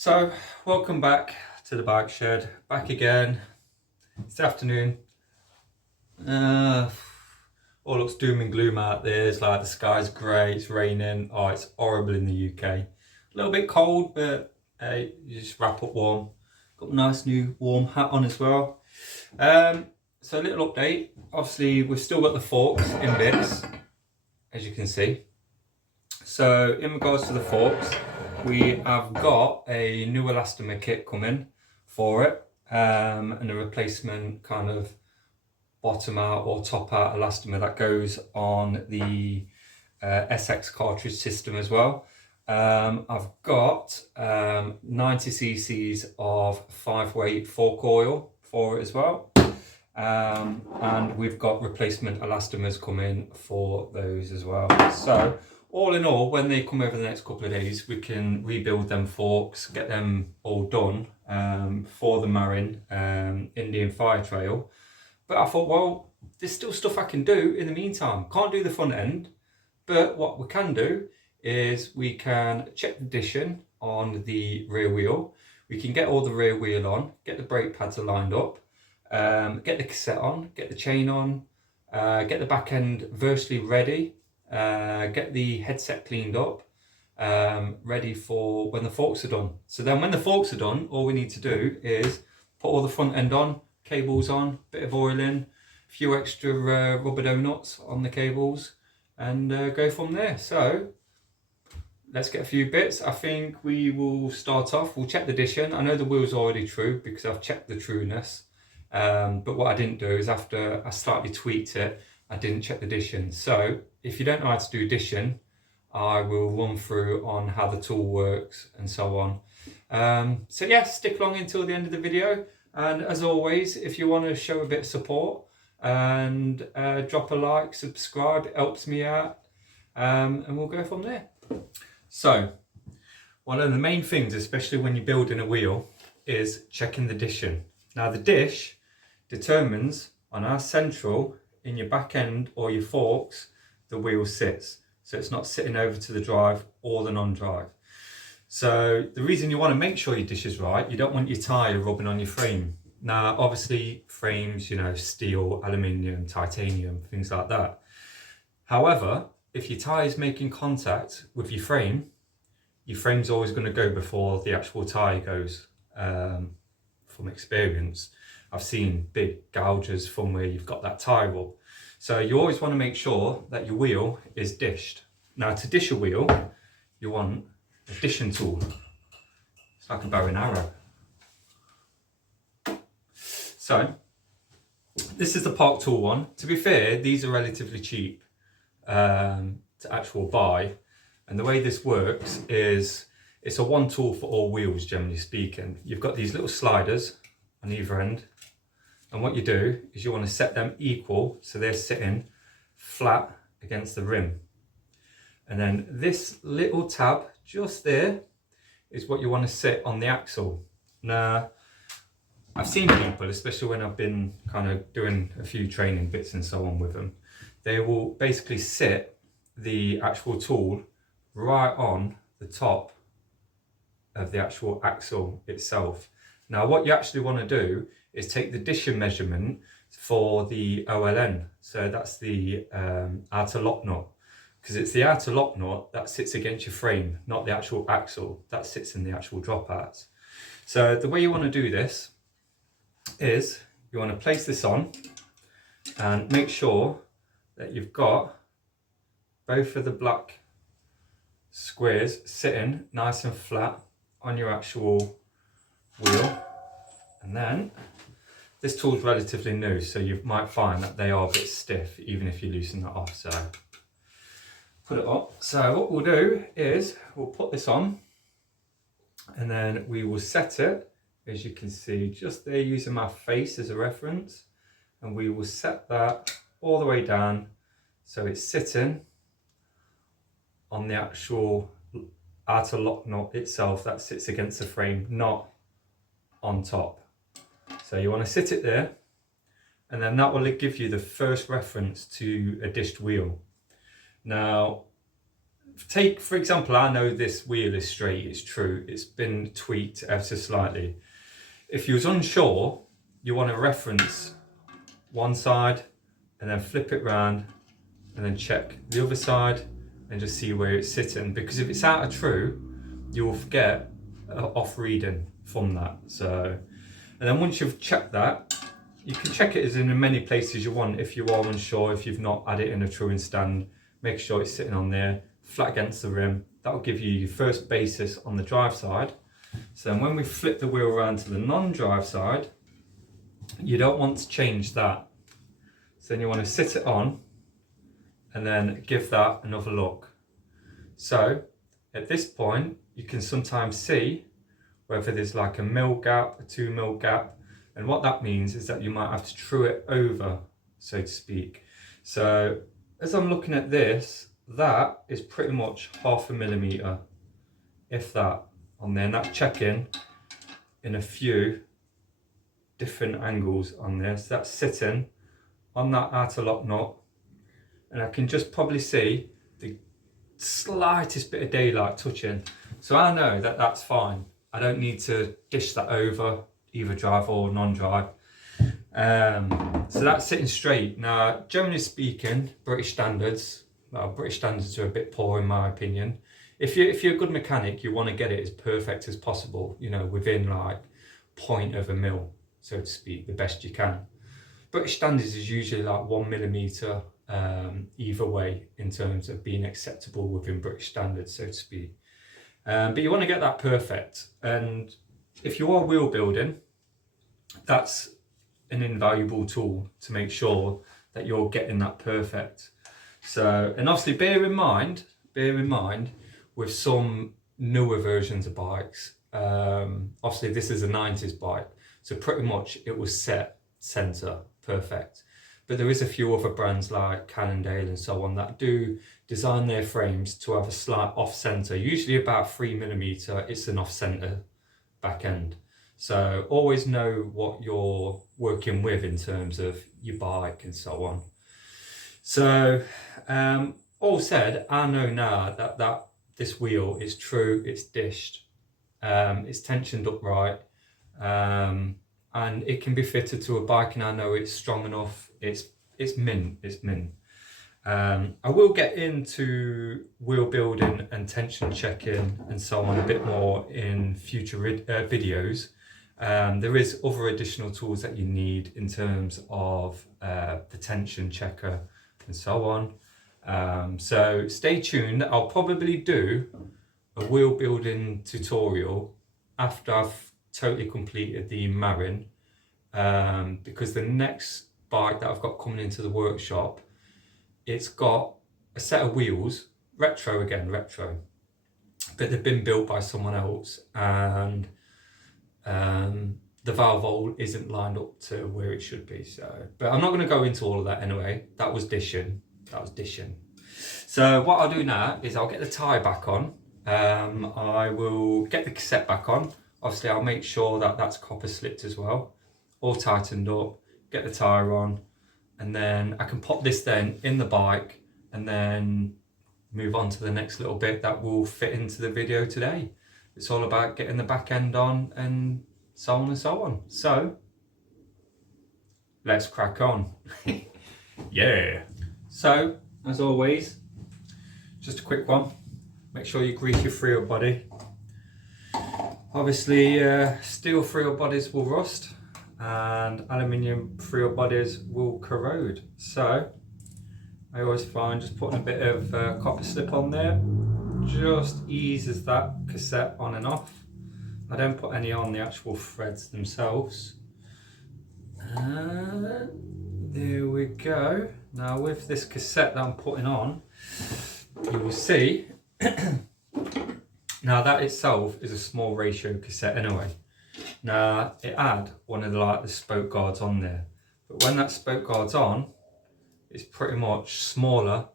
So, welcome back to the bike shed. Back again. It's afternoon. All looks doom and gloom out there. It's like the sky's grey, it's raining. Oh, it's horrible in the UK. A little bit cold, but hey, you just wrap up warm. Got a nice new warm hat on as well. So a little update. Obviously, we've still got the forks in bits, as you can see. So in regards to the forks, we have got a new elastomer kit coming for it, and a replacement kind of bottom out or top out elastomer that goes on the SX cartridge system as well. I've got 90 cc's of 5-weight fork oil for it as well. And we've got replacement elastomers coming for those as well. So all in all, when they come over the next couple of days, we can rebuild them forks, get them all done for the Marin Indian Fire Trail. But I thought, well, there's still stuff I can do in the meantime. Can't do the front end, but what we can do is we can check the addition on the rear wheel. We can get all the rear wheel on, get the brake pads aligned up, get the cassette on, get the chain on, get the back end virtually ready, get the headset cleaned up, ready for when the forks are done. So then when the forks are done, all we need to do is put all the front end on, cables on, bit of oil in, a few extra rubber donuts on the cables, and go from there. So let's get a few bits. I think we will start off, we'll check the addition. I know the wheel's already true because I've checked the trueness. But what I didn't do is after I slightly tweaked it, I didn't check the addition. So if you don't know how to do addition, I will run through on how the tool works and so on. So yeah, stick along until the end of the video. And as always, if you want to show a bit of support and drop a like, subscribe, it helps me out. And we'll go from there. So one of the main things, especially when you're building a wheel, is checking the addition. Now the dish determines on our central, in your back end or your forks, the wheel sits. So it's not sitting over to the drive or the non-drive. So the reason you want to make sure your dish is right, you don't want your tyre rubbing on your frame. Now obviously frames, you know, steel, aluminium, titanium, things like that. However, if your tyre is making contact with your frame's always going to go before the actual tyre goes. From experience, I've seen big gouges from where you've got that tyre rub. So you always want to make sure that your wheel is dished. Now to dish a wheel, you want a dishing tool. It's like a bow and arrow. So this is the Park Tool one. To be fair, these are relatively cheap to actual buy. And the way this works is it's a one tool for all wheels, generally speaking. You've got these little sliders on either end. And what you do is you want to set them equal so they're sitting flat against the rim. And then this little tab just there is what you want to sit on the axle. Now, I've seen people, especially when I've been kind of doing a few training bits and so on with them, they will basically sit the actual tool right on the top of the actual axle itself. Now what you actually want to do is take the dishing measurement for the OLN. So that's the outer lock nut, because it's the outer lock nut that sits against your frame, not the actual axle that sits in the actual dropouts. So the way you want to do this is you want to place this on and make sure that you've got both of the black squares sitting nice and flat on your actual wheel. And then this tool's relatively new, so you might find that they are a bit stiff even if you loosen that off. So put it up. So what we'll do is we'll put this on and then we will set it, as you can see just there, using my face as a reference, and we will set that all the way down so it's sitting on the actual outer lock nut itself that sits against the frame, not on top. So you want to sit it there, and then that will give you the first reference to a dished wheel. Now take, for example, I know this wheel is straight, it's true, it's been tweaked ever so slightly. If you was unsure, you want to reference one side and then flip it round and then check the other side and just see where it's sitting, because if it's out of true, you will get off reading from that. So, and then once you've checked that, you can check it as in many places you want. If you are unsure, if you've not had it in a truing stand, make sure it's sitting on there, flat against the rim. That'll give you your first basis on the drive side. So then when we flip the wheel around to the non-drive side, you don't want to change that. So then you want to sit it on and then give that another look. So at this point, you can sometimes see whether there's like a mil gap, a 2 mil gap. And what that means is that you might have to true it over, so to speak. So as I'm looking at this, that is pretty much 0.5 millimeter, if that, on there. And that's checking in a few different angles on there. So that's sitting on that outer lock nut. And I can just probably see the slightest bit of daylight touching. So I know that that's fine. I don't need to dish that over, either drive or non-drive. So that's sitting straight. Now, generally speaking, British standards are a bit poor in my opinion. If you're a good mechanic, you want to get it as perfect as possible, you know, within like 0.1 mil, so to speak, the best you can. British standards is usually like 1 millimeter either way in terms of being acceptable within British standards, so to speak. But you want to get that perfect. And if you are wheel building, that's an invaluable tool to make sure that you're getting that perfect. So, and obviously bear in mind with some newer versions of bikes, obviously this is a 90s bike, so pretty much it was set center perfect. But there is a few other brands like Cannondale and so on that do design their frames to have a slight off center, usually about 3 millimeter. It's an off center back end. So always know what you're working with in terms of your bike and so on. So all said, I know now that this wheel is true, it's dished, it's tensioned upright, and it can be fitted to a bike, and I know it's strong enough. It's mint. I will get into wheel building and tension checking and so on a bit more in future videos. There is other additional tools that you need in terms of the tension checker and so on. So stay tuned. I'll probably do a wheel building tutorial after I've totally completed the Marin, because the next bike that I've got coming into the workshop, it's got a set of wheels, retro, but they've been built by someone else, and the valve hole isn't lined up to where it should be. So, but I'm not going to go into all of that anyway. That was dishing. So what I'll do now is I'll get the tyre back on. I will get the cassette back on. Obviously I'll make sure that that's copper slipped as well, all tightened up, get the tyre on, and then I can pop this then in the bike and then move on to the next little bit that will fit into the video today. It's all about getting the back end on and so on and so on. So let's crack on. Yeah. So as always, just a quick one. Make sure you grease your free body. Obviously steel free bodies will rust and aluminium free bodies will corrode. So I always find just putting a bit of copper slip on there just eases that cassette on and off. I don't put any on the actual threads themselves. And there we go. Now with this cassette that I'm putting on, you will see now that itself is a small ratio cassette anyway. Now it had one of the spoke guards on there, but when that spoke guard's on, it's pretty much smaller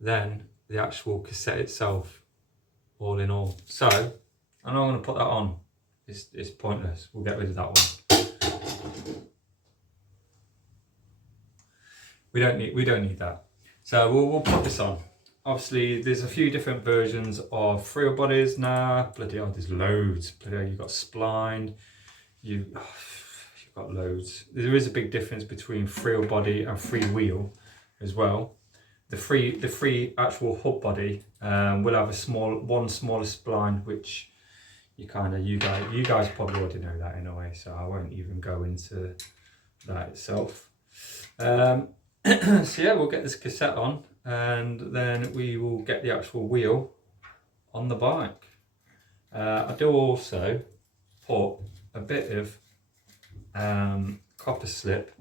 than the actual cassette itself, all in all. So I'm not going to put that on. It's pointless. We'll get rid of that one. We don't need that. So we'll put this on. obviously there's a few different versions of freewheel bodies now. Bloody hell, there's loads. Bloody hell, you've got splined, you've got loads. There is a big difference between freewheel body and freewheel as well. The free actual hub body will have one smaller spline, which you guys probably already know that anyway, so I won't even go into that itself. So yeah, we'll get this cassette on and then we will get the actual wheel on the bike. I do also put a bit of copper slip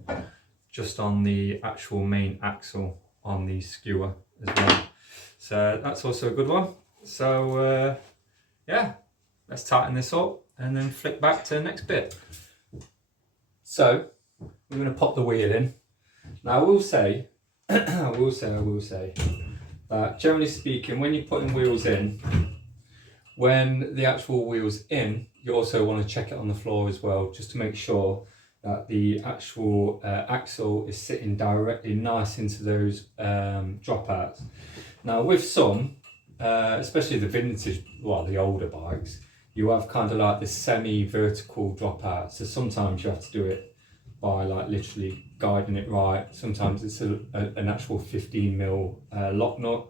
just on the actual main axle on the skewer as well, so that's also a good one. So yeah, let's tighten this up and then flick back to the next bit. So we're going to pop the wheel in. Now I will say that generally speaking, when you're putting wheels in, when the actual wheel's in, you also want to check it on the floor as well, just to make sure that the actual axle is sitting directly nice into those dropouts. Now with some, especially the vintage, well, the older bikes, you have kind of like the semi-vertical dropout. So sometimes you have to do it by like literally guiding it right. Sometimes it's an actual 15mm lock nut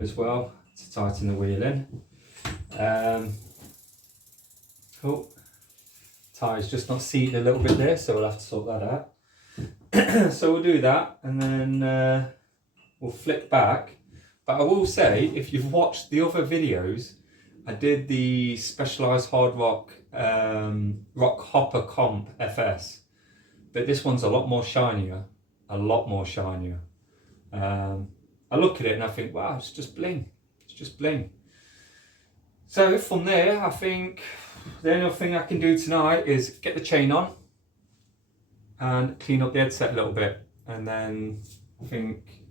as well to tighten the wheel in. Cool. Tyre's just not seated a little bit there, so we'll have to sort that out. So we'll do that and then we'll flick back. But I will say, if you've watched the other videos, I did the Specialized Hard Rock Rock Hopper Comp FS, but this one's a lot more shinier, I look at it and I think, wow, it's just bling, So from there, I think the only thing I can do tonight is get the chain on and clean up the headset a little bit, and then I think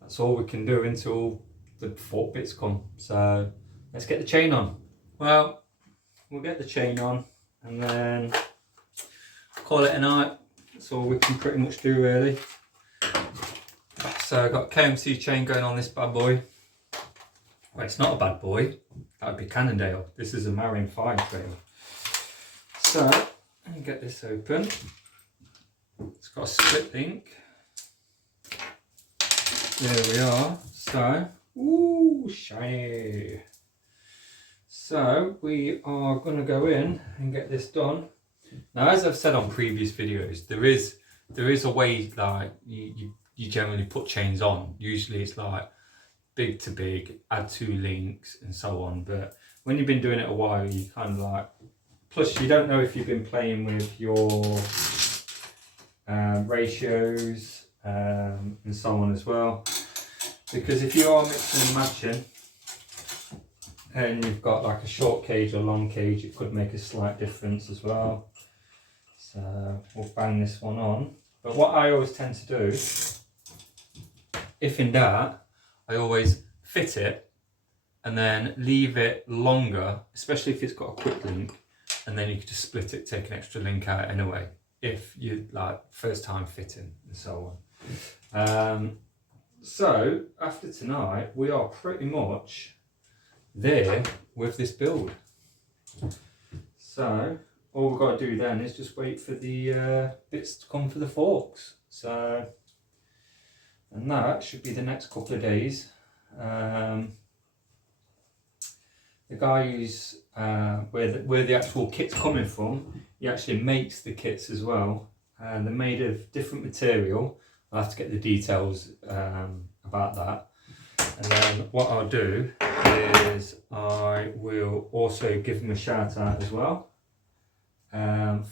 that's all we can do until the fork bits come. So let's get the chain on. Well, we'll get the chain on and then call it a night. That's all we can pretty much do really. So I've got KMC chain going on this bad boy. Well, it's not a bad boy, that would be Cannondale. This is a Marin Fire Trail. So, let me get this open. It's got a split link. There we are. So, ooh, shiny. So, we are going to go in and get this done. Now, as I've said on previous videos, there is a way like you generally put chains on. Usually it's like big to big, add 2 links and so on, but when you've been doing it a while, you kind of like, plus you don't know if you've been playing with your ratios and so on as well, because if you are mixing and matching and you've got like a short cage or long cage, it could make a slight difference as well. So we'll bang this one on, but what I always tend to do, if in doubt, I always fit it and then leave it longer, especially if it's got a quick link, and then you can just split it, take an extra link out anyway, if you like first time fitting and so on. So after tonight, we are pretty much there with this build. So all we've got to do then is just wait for the bits to come for the forks. So, and that should be the next couple of days. The guy who's where the actual kit's coming from, he actually makes the kits as well, and they're made of different material. I'll have to get the details about that, and then what I'll do is I will also give him a shout out as well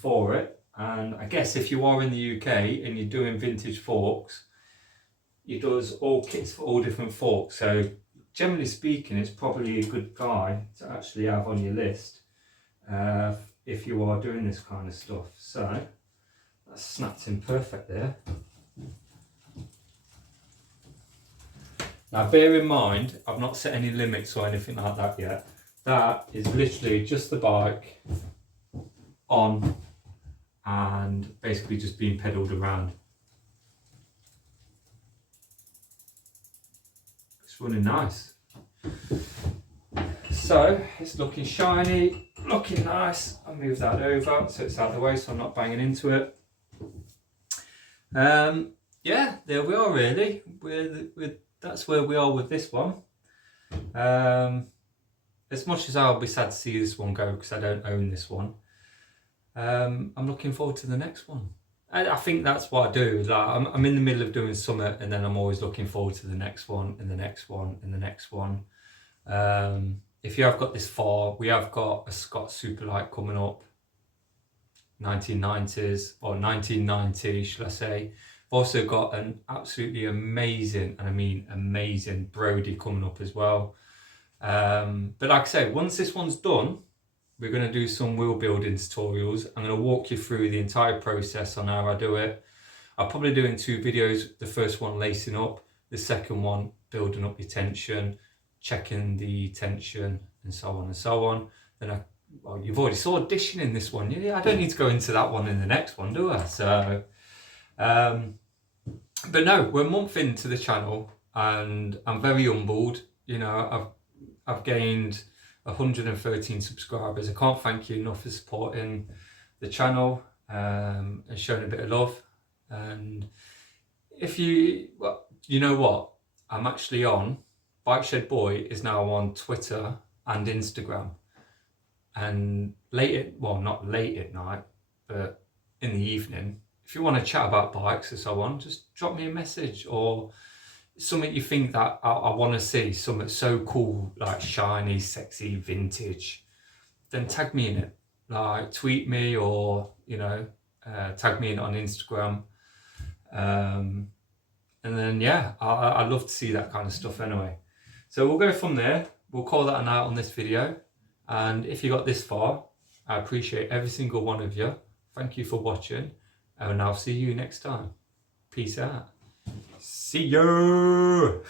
for it. And I guess if you are in the UK and you're doing vintage forks, he does all kits for all different forks, so generally speaking it's probably a good guy to actually have on your list if you are doing this kind of stuff. So that snapped in perfect there. Now bear in mind, I've not set any limits or anything like that yet. That is literally just the bike on and basically just being pedalled around. it's running nice. So it's looking shiny, looking nice. I'll move that over so it's out of the way so I'm not banging into it. Yeah, there we are really. That's where we are with this one. As much as I'll be sad to see this one go because I don't own this one, I'm looking forward to the next one. I think that's what I do. Like I'm in the middle of doing something and then I'm always looking forward to the next one and the next one and the next one. If you have got this far, we have got a Scott Superlight coming up, 1990s or 1990, should I say. I've also got an absolutely amazing, and I mean amazing, Brody coming up as well. But like I say, once this one's done, we're going to do some wheel building tutorials. I'm going to walk you through the entire process on how I do it. I'll probably do it in 2 videos. The first one lacing up, the second one building up your tension, checking the tension, and so on and so on. Then well, you've already saw dishing in this one. Yeah, I don't need to go into that one in the next one, do I? So, but no, we're a month into the channel and I'm very humbled. You know, I've gained 113 subscribers. I can't thank you enough for supporting the channel and showing a bit of love. And if you, well, you know what, I'm actually on, Bike Shed Boy is now on Twitter and Instagram. And not late at night, but in the evening, if you want to chat about bikes or so on, just drop me a message or something you think that I want to see, something so cool, like shiny, sexy, vintage, then tag me in it. Like tweet me or, you know, tag me in on Instagram. And then, yeah, I'd love to see that kind of stuff anyway. So we'll go from there. We'll call that a night on this video. And if you got this far, I appreciate every single one of you. Thank you for watching. And I'll see you next time. Peace out. See you.